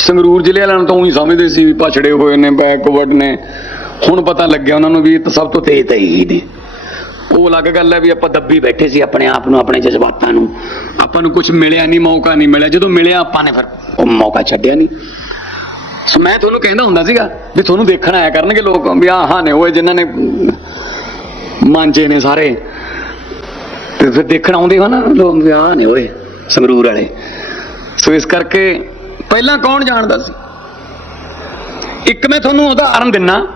ਸੰਗਰੂਰ ਜ਼ਿਲ੍ਹੇ ਵਾਲਿਆਂ ਨੂੰ ਤਾਂ ਉਹੀ ਸਮਝਦੇ ਸੀ ਵੀ ਪਛੜੇ ਹੋਏ ਨੇ ਬੈਕਵਰਡ ਨੇ। ਹੁਣ ਪਤਾ ਲੱਗਿਆ ਉਹਨਾਂ ਨੂੰ ਵੀ ਇਹ ਤਾਂ ਸਭ ਤੋਂ ਤੇਜ਼ ਤਾਂ ਨੇ। ਉਹ ਅਲੱਗ ਗੱਲ ਹੈ ਵੀ ਆਪਾਂ ਦੱਬੀ ਬੈਠੇ ਸੀ ਆਪਣੇ ਆਪ ਨੂੰ, ਆਪਣੇ ਜਜ਼ਬਾਤਾਂ ਨੂੰ। ਆਪਾਂ ਨੂੰ ਕੁਝ ਮਿਲਿਆ ਨਹੀਂ, ਮੌਕਾ ਨਹੀਂ ਮਿਲਿਆ। ਜਦੋਂ ਮਿਲਿਆ ਆਪਾਂ ਨੇ ਫਿਰ ਉਹ ਮੌਕਾ ਛੱਡਿਆ ਨਹੀਂ। ਸੋ ਮੈਂ ਤੁਹਾਨੂੰ ਕਹਿੰਦਾ ਹੁੰਦਾ ਸੀਗਾ ਵੀ ਤੁਹਾਨੂੰ ਦੇਖਣ ਆਇਆ ਕਰਨਗੇ ਲੋਕ ਵੀ ਆਹ ਹਾਂ ਨੇ ਉਹ ਜਿਨ੍ਹਾਂ ਨੇ ਮਾਂਜੇ ਨੇ ਸਾਰੇ। ਤੇ ਫਿਰ ਦੇਖਣ ਆਉਂਦੇ ਹੋ ਨਾ, ਲੋਕ ਵੀ ਆਹ ਨੇ ਓਏ ਸੰਗਰੂਰ ਵਾਲੇ। ਸੋ ਇਸ ਕਰਕੇ ਪਹਿਲਾਂ ਕੌਣ ਜਾਣਦਾ ਸੀ? ਇੱਕ ਮੈਂ ਤੁਹਾਨੂੰ ਉਦਾਹਰਨ ਦਿੰਨਾ।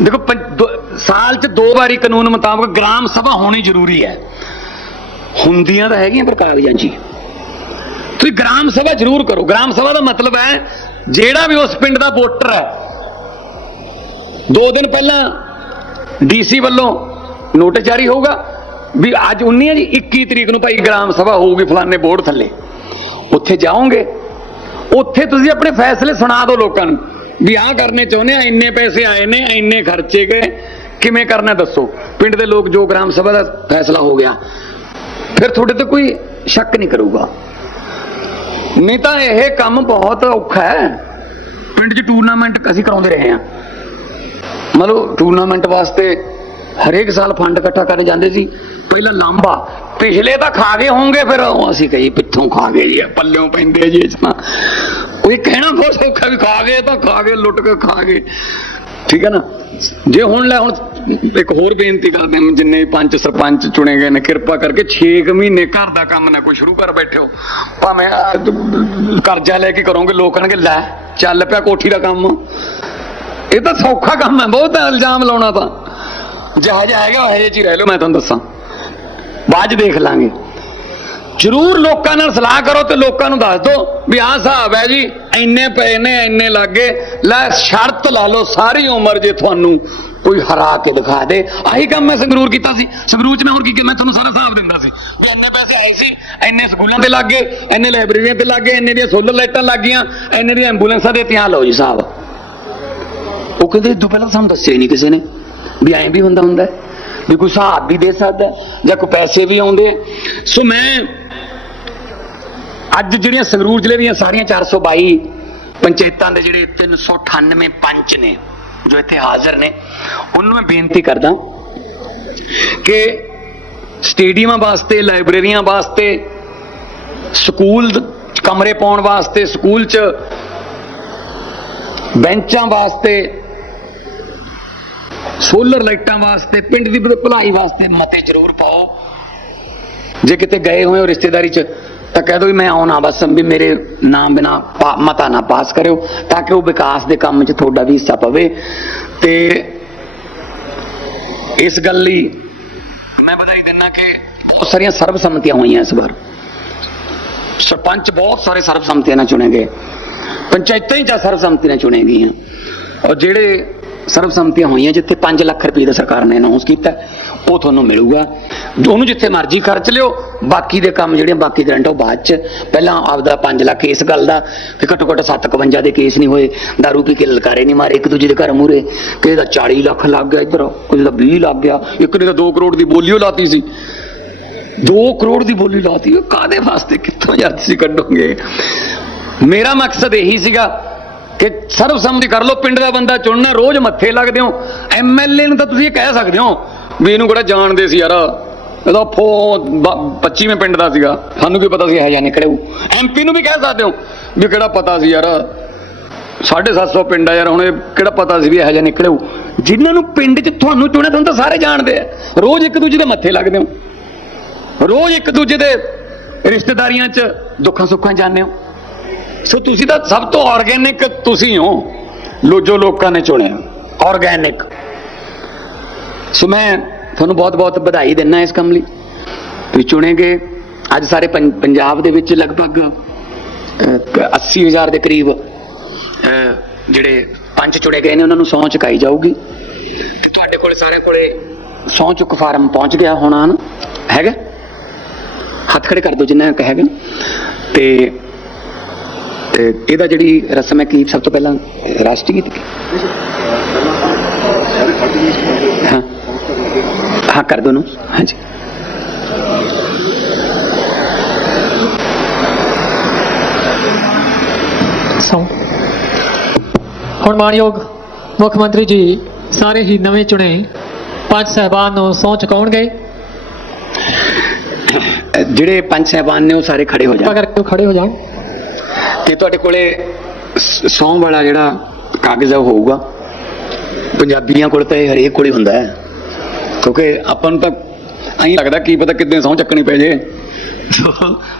ਦੇਖੋ, ਪੰਜ- ਸਾਲ 'ਚ ਦੋ ਵਾਰੀ ਕਾਨੂੰਨ ਮੁਤਾਬਕ ਗ੍ਰਾਮ ਸਭਾ ਹੋਣੀ ਜ਼ਰੂਰੀ ਹੈ। ਹੁੰਦੀਆਂ ਤਾਂ ਹੈਗੀਆਂ ਪਰ ਕਾਗਜ਼ਾਂ 'ਚ ਤੁਸੀਂ ਗ੍ਰਾਮ ਸਭਾ ਜ਼ਰੂਰ ਕਰੋ। ਗ੍ਰਾਮ ਸਭਾ ਦਾ ਮਤਲਬ ਹੈ, ਜਿਹੜਾ ਵੀ ਉਸ ਪਿੰਡ ਦਾ ਵੋਟਰ ਹੈ, ਦੋ ਦਿਨ ਪਹਿਲਾਂ ਡੀਸੀ ਵੱਲੋਂ ਨੋਟਿਸ ਜਾਰੀ ਹੋਊਗਾ ਵੀ ਅੱਜ 19 ਹੈ ਜੀ 21 ਤਰੀਕ ਨੂੰ ਭਾਈ ਗ੍ਰਾਮ ਸਭਾ ਹੋਊਗੀ ਫਲਾਣੇ ਬੋਰਡ ਥੱਲੇ। ਉੱਥੇ ਜਾਓਗੇ? ਉੱਥੇ ਤੁਸੀਂ ਆਪਣੇ ਫੈਸਲੇ ਸੁਣਾ ਦਿਓ ਲੋਕਾਂ ਨੂੰ ਵੀ ਆਹ ਕਰਨੇ ਚਾਹੁੰਦੇ ਆ, ਇੰਨੇ ਪੈਸੇ ਆਏ ਨੇ, ਇੰਨੇ ਖਰਚੇ ਗਏ। ਕਿਵੇਂ ਕਰਨਾ ਦੱਸੋ? ਪਿੰਡ ਦੇ ਲੋਕ ਜੋ ਗ੍ਰਾਮ ਸਭਾ ਦਾ ਫੈਸਲਾ ਹੋ ਗਿਆ, ਫਿਰ ਤੁਹਾਡੇ ਤੇ ਕੋਈ ਸ਼ੱਕ ਨਹੀਂ ਕਰੂਗਾ। ਨਹੀਂ ਤਾਂ ਇਹ ਕੰਮ ਬਹੁਤ ਔਖਾ ਹੈ। ਪਿੰਡ 'ਚ ਟੂਰਨਾਮੈਂਟ ਅਸੀਂ ਕਰਾਉਂਦੇ ਰਹੇ ਹਾਂ। ਮਤਲਬ ਟੂਰਨਾਮੈਂਟ ਵਾਸਤੇ ਹਰੇਕ ਸਾਲ ਫੰਡ ਇਕੱਠਾ ਕਰਨ ਜਾਂਦੇ ਸੀ। ਪਹਿਲਾਂ ਲਾਂਬਾ। ਪਿਛਲੇ ਤਾਂ ਖਾ ਗਏ ਹੋਣਗੇ, ਫਿਰ ਅਸੀਂ ਕਹੀ ਪਿੱਥੋਂ ਖਾ ਗਏ ਜੀ, ਇਹ ਪੱਲਿਓਂ ਪੈਂਦੇ ਜੀ ਇਸ ਕੋਈ ਕਹਿਣਾ ਬਹੁਤ ਸੌਖਾ ਵੀ ਖਾ ਗਏ ਤਾਂ ਖਾ ਗਏ, ਲੁੱਟ ਕੇ ਖਾ ਗਏ। ਠੀਕ ਹੈ ਨਾ? ਜੇ ਹੁਣ ਲੈ, ਹੁਣ ਇੱਕ ਹੋਰ ਬੇਨਤੀ ਕਰਦੇ ਹਾਂ ਜਿੰਨੇ ਵੀ ਸਰਪੰਚ ਚੁਣੇ ਗਏ ਨੇ, ਕਿਰਪਾ ਕਰਕੇ 6 ਮਹੀਨੇ ਘਰ ਦਾ ਕੰਮ ਨਾ ਕੋਈ ਸ਼ੁਰੂ ਕਰ ਬੈਠਿਓ ਭਾਵੇਂ ਕਰਜ਼ਾ ਲੈ ਕੇ ਕਰੋਗੇ, ਲੋਕ ਕਹਿਣਗੇ ਲੈ, ਚੱਲ ਪਿਆ ਕੋਠੀ ਦਾ ਕੰਮ। ਇਹ ਤਾਂ ਸੌਖਾ ਕੰਮ ਹੈ, ਬਹੁਤ ਇਲਜ਼ਾਮ ਲਾਉਣਾ ਤਾਂ। ਜਿਹਾ ਜਿਹਾ ਹੈਗਾ, ਇਹ ਚ ਰਹਿ ਲਓ, ਮੈਂ ਤੁਹਾਨੂੰ ਦੱਸਾਂ। ਬਾਅਦ 'ਚ ਦੇਖ ਲਾਂਗੇ। ਜ਼ਰੂਰ ਲੋਕਾਂ ਨਾਲ ਸਲਾਹ ਕਰੋ ਤੇ ਲੋਕਾਂ ਨੂੰ ਦੱਸ ਦਿਓ ਵੀ ਆਹ ਹਿਸਾਬ ਹੈ ਜੀ ਇੰਨੇ ਪਏ ਨੇ ਇੰਨੇ ਲੱਗੇ। ਲੈ ਸ਼ਰਤ ਲਾ ਲਓ ਸਾਰੀ ਉਮਰ ਜੇ ਤੁਹਾਨੂੰ ਕੋਈ ਹਰਾ ਕੇ ਦਿਖਾ ਦੇ। ਆਹੀ ਕੰਮ ਮੈਂ ਸੰਗਰੂਰ ਕੀਤਾ ਸੀ। ਸੰਗਰੂਰ ਚ ਮੈਂ ਹੋਰ ਕੀ ਕੀਤਾ? ਮੈਂ ਤੁਹਾਨੂੰ ਸਾਰਾ ਹਿਸਾਬ ਦਿੰਦਾ ਸੀ ਵੀ ਇੰਨੇ ਪੈਸੇ ਆਏ ਸੀ ਇੰਨੇ ਸਕੂਲਾਂ ਤੇ ਲੱਗੇ ਇੰਨੇ ਲਾਇਬ੍ਰੇਰੀਆਂ ਤੇ ਲੱਗੇ ਇੰਨੇ ਦੀਆਂ ਸੋਲਰ ਲਾਈਟਾਂ ਲੱਗੀਆਂ ਇੰਨੇ ਦੀਆਂ ਐਂਬੂਲੈਂਸਾਂ ਦੇ ਤਿਆਰ ਲਓ ਜੀ ਸਾਹਿਬ ਉਹ ਕਹਿੰਦੇ ਇਦੋਂ ਪਹਿਲਾਂ ਸਾਨੂੰ ਦੱਸਿਆ ਹੀ ਨਹੀਂ ਕਿਸੇ ਨੇ ਵੀ ਐਂ ਵੀ ਹੁੰਦਾ ਹੁੰਦਾ ਹੈ, ਵੀ ਕੋਈ ਹਿਸਾਬ ਵੀ ਦੇ ਸਕਦਾ, ਜਾਂ ਕੋਈ ਪੈਸੇ ਵੀ ਆਉਂਦੇ। ਸੋ ਮੈਂ ਅੱਜ ਜਿਹੜੀਆਂ ਸੰਗਰੂਰ ਜ਼ਿਲ੍ਹੇ ਦੀਆਂ ਸਾਰੀਆਂ 422 ਪੰਚਾਇਤਾਂ ਦੇ ਜਿਹੜੇ 398 ਪੰਚ ਨੇ, ਜੋ ਇੱਥੇ ਹਾਜ਼ਰ ਨੇ, ਉਹਨੂੰ ਮੈਂ ਬੇਨਤੀ ਕਰਦਾ ਕਿ ਸਟੇਡੀਅਮਾਂ ਵਾਸਤੇ, ਲਾਇਬ੍ਰੇਰੀਆਂ ਵਾਸਤੇ, ਸਕੂਲ ਕਮਰੇ ਪਾਉਣ ਵਾਸਤੇ, ਸਕੂਲ 'ਚ ਬੈਂਚਾਂ ਵਾਸਤੇ ਸੋਲਰ ਲਾਈਟਾਂ ਵਾਸਤੇ, ਪਿੰਡ ਦੀ ਭਲਾਈ ਵਾਸਤੇ ਮਤੇ ਜ਼ਰੂਰ ਪਾਓ। ਜੇ ਕਿਤੇ ਗਏ ਹੋਏ ਹੋ ਰਿਸ਼ਤੇਦਾਰੀ 'ਚ, ਤਾਂ ਕਹਿ ਦਿਓ ਵੀ ਮੈਂ ਆਉਣਾ ਬਸ, ਵੀ ਮੇਰੇ ਨਾਮ ਬਿਨਾ ਮਤਾ ਨਾ ਪਾਸ ਕਰਿਓ, ਤਾਂ ਕਿ ਉਹ ਵਿਕਾਸ ਦੇ ਕੰਮ 'ਚ ਤੁਹਾਡਾ ਵੀ ਹਿੱਸਾ ਪਵੇ। ਤੇ ਇਸ ਗੱਲ ਲਈ ਮੈਂ ਵਧਾਈ ਦਿੰਦਾ ਕਿ ਬਹੁਤ ਸਾਰੀਆਂ ਸਰਬਸੰਮਤੀਆਂ ਹੋਈਆਂ ਇਸ ਵਾਰ। ਸਰਪੰਚ ਬਹੁਤ ਸਾਰੇ ਸਰਬਸੰਮਤੀਆਂ ਨਾਲ ਚੁਣੇ ਗਏ। ਪੰਚਾਇਤਾਂ ਹੀ ਜਾਂ ਸਰਬਸੰਮਤੀ ਨਾਲ ਚੁਣੇ ਗਈਆਂ। ਔਰ ਜਿਹੜੇ ਸਰਬਸੰਮਤੀਆਂ ਹੋਈਆਂ ਜਿੱਥੇ 5 ਲੱਖ ਰੁਪਏ ਦਾ ਸਰਕਾਰ ਨੇ ਅਨਾਉਂਸ ਕੀਤਾ, ਉਹ ਤੁਹਾਨੂੰ ਮਿਲੂਗਾ। ਉਹਨੂੰ ਜਿੱਥੇ ਮਰਜ਼ੀ ਖਰਚ ਲਿਓ, ਬਾਕੀ ਦੇ ਕੰਮ ਜਿਹੜੇ ਬਾਕੀ ਗਰੰਟ ਉਹ ਬਾਅਦ ਚ। ਪਹਿਲਾਂ ਆਪਦਾ 5 ਲੱਖ ਇਸ ਗੱਲ ਦਾ ਕਿ ਘੱਟੋ ਘੱਟ 751 ਦੇ ਕੇਸ ਨਹੀਂ ਹੋਏ दारू ਪੀ ਕੇ ਲਲਕਾਰੇ ਨਹੀਂ ਮਾਰੇ, ਇੱਕ ਦੂਜੇ ਦੇ ਘਰ ਮੂਰੇ। ਕਿਸੇ ਦਾ 40 ਲੱਖ ਲੱਗ ਗਿਆ ਇੱਧਰ, ਕਿਸੇ ਦਾ 20 ਲੱਗ ਗਿਆ। ਇੱਕ ਨੇ ਤਾਂ 2 ਕਰੋੜ ਦੀ ਬੋਲੀਓ ਲਾਤੀ ਸੀ। 2 ਕਰੋੜ ਦੀ ਬੋਲੀ ਲਾਤੀ, ਉਹ ਕਾਦੇ ਵਾਸਤੇ, ਕਿੱਥੋਂ ਯਾਰ ਸੀ ਕੱਢੋਗੇ? ਮੇਰਾ ਮਕਸਦ ਇਹੀ ਸੀਗਾ ਕਿ ਸਰਬਸੰਮਤੀ ਕਰ ਲਓ, ਪਿੰਡ ਦਾ ਬੰਦਾ ਚੁਣਨਾ, ਰੋਜ਼ ਮੱਥੇ ਲੱਗਦੇ ਹੋ। ਐਮਐਲਏ ਨੂੰ ਤਾਂ ਤੁਸੀਂ ਇਹ ਕਹਿ ਸਕਦੇ ਹੋ ਵੀ ਇਹਨੂੰ ਕਿਹੜਾ ਜਾਣਦੇ ਸੀ ਯਾਰ। ਇਹਦਾ ਫੋ 25ਵੇਂ ਪਿੰਡ ਦਾ ਸੀਗਾ। ਸਾਨੂੰ ਕੀ ਪਤਾ ਸੀ ਇਹ ਜਾਂ ਨਿਕੜਿਓ ਐਮਪੀ ਨੂੰ ਵੀ ਕਹਿ ਸਕਦੇ ਹੋ ਵੀ ਕਿਹੜਾ ਪਤਾ ਸੀ ਯਾਰ। 750 ਪਿੰਡ ਆ ਯਾਰ, ਹੁਣ ਇਹ ਕਿਹੜਾ ਪਤਾ ਸੀ ਵੀ ਇਹ ਜਾਂ ਨਿਕੜਿਓ ਜਿਨ੍ਹਾਂ ਨੂੰ ਪਿੰਡ 'ਚ ਤੁਹਾਨੂੰ ਚੁਣਿਆ, ਤੁਹਾਨੂੰ ਤਾਂ ਸਾਰੇ ਜਾਣਦੇ ਆ। ਰੋਜ਼ ਇੱਕ ਦੂਜੇ ਦੇ ਮੱਥੇ ਲੱਗਦੇ ਹੋ। ਰੋਜ਼ ਇੱਕ ਦੂਜੇ ਦੇ ਰਿਸ਼ਤੇਦਾਰੀਆਂ 'ਚ ਦੁੱਖਾਂ ਸੁੱਖਾਂ ਜਾਂਦੇ ਹੋ। ਸੋ ਤੁਸੀਂ ਤਾਂ ਸਭ ਤੋਂ ਆਰਗੈਨਿਕ ਤੁਸੀਂ ਹੋ। ਲੋ ਜੋ ਲੋਕਾਂ ਨੇ ਚੁਣਿਆ ਆਰਗੈਨਿਕ ਸੋ ਮੈਂ ਤੁਹਾਨੂੰ ਬਹੁਤ-ਬਹੁਤ ਵਧਾਈ ਦਿੰਦਾ ਇਸ ਕੰਮ ਲਈ ਤੁਸੀਂ ਚੁਣੇ ਗਏ ਅੱਜ ਸਾਰੇ ਪੰ- ਪੰਜਾਬ ਦੇ ਵਿੱਚ ਲਗਭਗ ਅਹ, 80000 ਦੇ ਕਰੀਬ ਜਿਹੜੇ ਪੰਜ ਚੁਣੇ ਗਏ ਨੇ ਉਹਨਾਂ ਨੂੰ ਸਹੁੰ ਚੁਕਾਈ ਜਾਊਗੀ। ਤੇ ਤੁਹਾਡੇ ਕੋਲ ਸਾਰੇ ਕੋਲੇ ਸਹੁੰ ਚੁੱਕ ਫਾਰਮ ਪਹੁੰਚ ਗਿਆ ਹੋਣਾ ਨਾ ਹੈਗਾ? ਹੱਥ ਖੜੇ ਕਰ ਦਿਓ ਜਿੰਨਾ ਕੁ ਹੈਗਾ। ਤੇ ਤੇ ਇਹਦਾ ਜਿਹੜੀ ਰਸਮ ਹੈ ਕੀ ਸਭ ਤੋਂ ਪਹਿਲਾਂ ਰਾਸ਼ਟਰੀ ਗੀਤ ਹਾਂ। ਹਾਂ ਕਰ ਦੋ ਨੂੰ ਹਾਂਜੀ। ਸੌ। ਹੁਣ ਮਾਨਯੋਗ ਮੁੱਖ ਮੰਤਰੀ ਜੀ ਸਾਰੇ ਹੀ ਨਵੇਂ ਚੁਣੇ ਪੰਜ ਸਹਿਬਾਨ ਨੂੰ ਸਹੁੰ ਚੁਕਾਉਣਗੇ। ਜਿਹੜੇ ਪੰਜ ਸਹਿਬਾਨ ਨੇ ਉਹ ਸਾਰੇ ਖੜੇ ਹੋ ਜਾਣ। ਖੜੇ ਹੋ ਜਾਣ। ਤੇ ਤੁਹਾਡੇ ਕੋਲੇ ਸ- ਸਹੁੰ ਵਾਲਾ ਜਿਹੜਾ ਕਾਗਜ਼ ਆ, ਉਹ ਹੋਊਗਾ? ਪੰਜਾਬੀਆਂ ਕੋਲ ਤਾਂ ਇਹ ਹਰੇਕ ਕੋਲ ਹੁੰਦਾ ਹੈ। ਕਿਉਂਕਿ ਆਪਾਂ ਨੂੰ ਤਾਂ ਐਂ ਲੱਗਦਾ ਕੀ ਪਤਾ ਕਿੱਦਾਂ ਸਹੁੰ ਚੱਕਣੀ ਪੈ ਜੇ।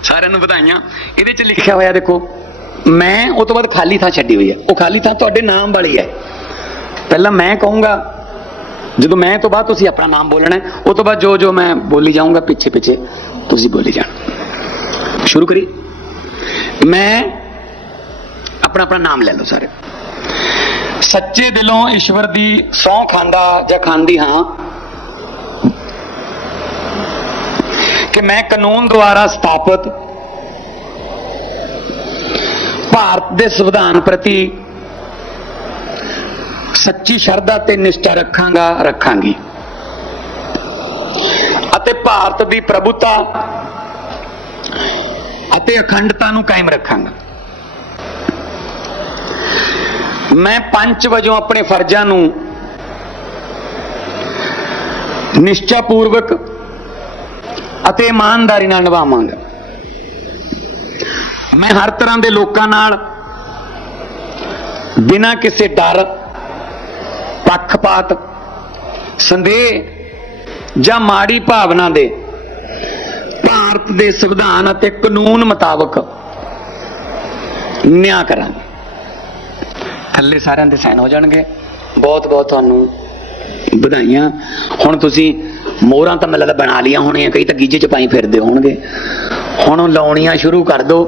ਸਾਰਿਆਂ ਨੂੰ ਵਧਾਈਆਂ। ਇਹਦੇ ਚ ਲਿਖਿਆ ਹੋਇਆ ਦੇਖੋ, ਮੈਂ ਉਹ ਤੋਂ ਬਾਅਦ ਖਾਲੀ ਥਾਂ ਛੱਡੀ ਹੋਈ ਹੈ। ਉਹ ਖਾਲੀ ਥਾਂ ਤੁਹਾਡੇ ਨਾਮ ਵਾਲੀ ਹੈ। ਪਹਿਲਾਂ ਮੈਂ ਕਹੂੰਗਾ, ਜਦੋਂ ਮੈਂ ਤੋਂ ਬਾਅਦ ਤੁਸੀਂ ਆਪਣਾ ਨਾਮ ਬੋਲਣਾ ਹੈ, ਉਹ ਤੋਂ ਬਾਅਦ ਜੋ ਜੋ ਮੈਂ ਬੋਲੀ ਜਾਊਂਗਾ, ਪਿੱਛੇ ਪਿੱਛੇ ਤੁਸੀਂ ਬੋਲੀ ਜਾਣਾ। ਸ਼ੁਰੂ ਕਰੀ ਮੈਂ ਆਪਣਾ ਆਪਣਾ ਨਾਮ ਲੈ ਲਓ ਸਾਰੇ। ਸੱਚੇ ਦਿਲੋਂ ਈਸ਼ਵਰ ਦੀ ਸਹੁੰ ਖਾਂਦਾ ਜਾਂ ਖਾਂਦੀ ਹਾਂ, ਕਿ ਮੈਂ ਕਾਨੂੰਨ ਦੁਆਰਾ ਸਥਾਪਿਤ ਭਾਰਤ ਦੇ ਸੰਵਿਧਾਨ ਪ੍ਰਤੀ ਸੱਚੀ ਸ਼ਰਧਾ ਤੇ ਨਿਸ਼ਠਾ ਰੱਖਾਂਗਾ, ਰੱਖਾਂਗੀ। ਅਤੇ ਭਾਰਤ ਦੀ ਪ੍ਰਭੂਤਾ ਅਤੇ ਅਖੰਡਤਾ ਨੂੰ ਕਾਇਮ ਰੱਖਾਂਗਾ। ਮੈਂ ਪੰਚ ਵਜੋਂ ਆਪਣੇ ਫਰਜ਼ਾਂ ਨੂੰ ਨਿਸ਼ਚਾ ਪੂਰਵਕ ਅਤੇ ਇਮਾਨਦਾਰੀ ਨਾਲ ਨਿਭਾਵਾਂਗਾ। ਮੈਂ ਹਰ ਤਰ੍ਹਾਂ ਦੇ ਲੋਕਾਂ ਨਾਲ ਬਿਨਾਂ ਕਿਸੇ ਡਰ, ਪੱਖਪਾਤ, ਸੰਦੇਹ ਜਾਂ ਮਾੜੀ ਭਾਵਨਾ ਦੇ ਭਾਰਤ ਦੇ ਸੰਵਿਧਾਨ ਅਤੇ ਕਾਨੂੰਨ ਮੁਤਾਬਕ ਨਿਆਂ ਕਰਾਂਗਾ। ਥੱਲੇ ਸਾਰਿਆਂ ਦੇ ਸਾਈਨ ਹੋ ਜਾਣਗੇ। ਬਹੁਤ ਬਹੁਤ ਤੁਹਾਨੂੰ ਵਧਾਈਆਂ। ਹੁਣ ਤੁਸੀਂ ਮੋਹਰਾਂ ਤਾਂ ਮੈਨੂੰ ਲੱਗਦਾ ਬਣਾ ਲੀਆਂ ਹੋਣੀਆਂ, ਕਈ ਤਾਂ ਗੀਜੇ ਚ ਪਾਈ ਫਿਰਦੇ ਹੋਣਗੇ। ਹੁਣ ਲਾਉਣੀਆਂ ਸ਼ੁਰੂ ਕਰ ਦਿਓ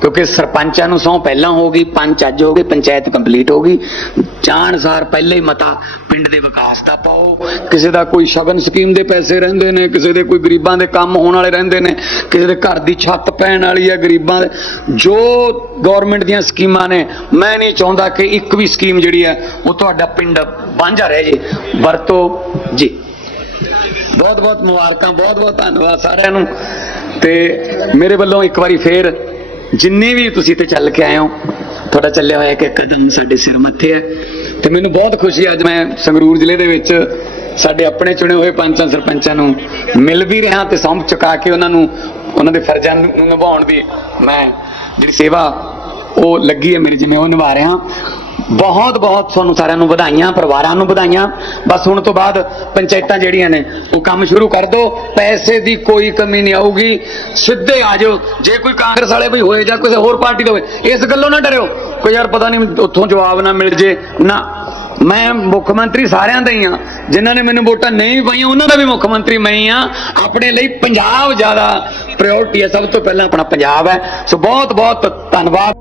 ਕਿਉਂਕਿ ਸਰਪੰਚਾਂ ਨੂੰ ਸਹੁੰ ਪਹਿਲਾਂ ਹੋ ਗਈ ਪੰਚ ਅੱਜ ਹੋ ਗਏ, ਪੰਚਾਇਤ ਕੰਪਲੀਟ ਹੋ ਗਈ। ਚਾਣਸਾਰ ਪਹਿਲੇ ਹੀ ਮਤਾ ਪਿੰਡ ਦੇ ਵਿਕਾਸ ਦਾ ਪਾਓ। ਕਿਸੇ ਦਾ ਕੋਈ ਸ਼ਗਨ ਸਕੀਮ ਦੇ ਪੈਸੇ ਰਹਿੰਦੇ ਨੇ, ਕਿਸੇ ਦੇ ਕੋਈ ਗਰੀਬਾਂ ਦੇ ਕੰਮ ਹੋਣ ਵਾਲੇ ਰਹਿੰਦੇ ਨੇ, ਕਿਸੇ ਦੇ ਘਰ ਦੀ ਛੱਤ ਪੈਣ ਵਾਲੀ ਹੈ ਗਰੀਬਾਂ ਦੇ। ਜੋ ਗਵਰਨਮੈਂਟ ਦੀਆਂ ਸਕੀਮਾਂ ਨੇ, ਮੈਂ ਨਹੀਂ ਚਾਹੁੰਦਾ ਕਿ ਇੱਕ ਵੀ ਸਕੀਮ ਜਿਹੜੀ ਹੈ, ਉਹ ਤੁਹਾਡਾ ਪਿੰਡ ਵਾਂਝਾ ਰਹਿ ਜੇ। ਵਰਤੋ ਜੀ। ਬਹੁਤ ਬਹੁਤ ਮੁਬਾਰਕਾਂ ਬਹੁਤ ਬਹੁਤ ਧੰਨਵਾਦ ਸਾਰਿਆਂ ਨੂੰ। ਤੇ ਮੇਰੇ ਵੱਲੋਂ ਇੱਕ ਵਾਰੀ ਫੇਰ ਜਿੰਨੇ ਵੀ ਤੁਸੀਂ ਤੇ ਚੱਲ ਕੇ ਆਏ ਹੋ, ਤੁਹਾਡਾ ਚੱਲਿਆ ਹੋਇਆ ਕਿ ਕਦਮ ਸਾਡੇ ਸਿਰ ਮੱਥੇ ਹੈ। ਤੇ ਮੈਨੂੰ ਬਹੁਤ ਖੁਸ਼ੀ ਅੱਜ ਮੈਂ ਸੰਗਰੂਰ ਜ਼ਿਲ੍ਹੇ ਦੇ ਵਿੱਚ ਸਾਡੇ ਆਪਣੇ ਚੁਣੇ ਹੋਏ ਪੰਚਾਂ ਸਰਪੰਚਾਂ ਨੂੰ ਮਿਲ ਵੀ ਰਿਹਾ ਤੇ ਸੌਂਪ ਚੁਕਾ ਕੇ ਉਹਨਾਂ ਨੂੰ, ਉਹਨਾਂ ਦੇ ਫਰਜ਼ਾਂ ਨੂੰ ਨਿਭਾਉਣ ਦੀ ਮੈਂ ਜਿਹੜੀ ਸੇਵਾ ਉਹ ਲੱਗੀ ਹੈ ਮੇਰੀ, ਜਿਵੇਂ ਉਹ ਨਿਭਾ ਰਿਹਾ ਬਹੁਤ ਬਹੁਤ ਤੁਹਾਨੂੰ ਸਾਰਿਆਂ ਨੂੰ ਵਧਾਈਆਂ, ਪਰਿਵਾਰਾਂ ਨੂੰ ਵਧਾਈਆਂ। ਬਸ ਹੁਣ ਤੋਂ ਬਾਅਦ ਪੰਚਾਇਤਾਂ ਜਿਹੜੀਆਂ ਨੇ, ਉਹ ਕੰਮ ਸ਼ੁਰੂ ਕਰ ਦਿਓ। ਪੈਸੇ ਦੀ ਕੋਈ ਕਮੀ ਨਹੀਂ ਆਊਗੀ। ਸਿੱਧੇ ਆ ਜਾਓ ਜੇ ਕੋਈ ਕਾਂਗਰਸ ਵਾਲੇ ਵੀ ਹੋਏ ਜਾਂ ਕਿਸੇ ਹੋਰ ਪਾਰਟੀ ਦਾ ਹੋਏ, ਇਸ ਗੱਲੋਂ ਨਾ ਡਰਿਓ। ਕੋਈ ਯਾਰ ਪਤਾ ਨਹੀਂ ਉੱਥੋਂ ਜਵਾਬ ਨਾ ਮਿਲ ਜੇ। ਨਾ, ਮੈਂ ਮੁੱਖ ਮੰਤਰੀ ਸਾਰਿਆਂ ਦਾ ਹੀ ਆ ਜਿਨ੍ਹਾਂ ਨੇ ਮੈਨੂੰ ਵੋਟਾਂ ਨਹੀਂ ਵੀ ਪਾਈਆਂ, ਉਹਨਾਂ ਦਾ ਵੀ ਮੁੱਖ ਮੰਤਰੀ ਮੈਂ ਹੀ ਆ ਆਪਣੇ ਲਈ ਪੰਜਾਬ ਜ਼ਿਆਦਾ ਪ੍ਰਾਇੋਰਟੀ ਹੈ। ਸਭ ਤੋਂ ਪਹਿਲਾਂ ਆਪਣਾ ਪੰਜਾਬ ਹੈ। ਸੋ ਬਹੁਤ ਬਹੁਤ ਧੰਨਵਾਦ।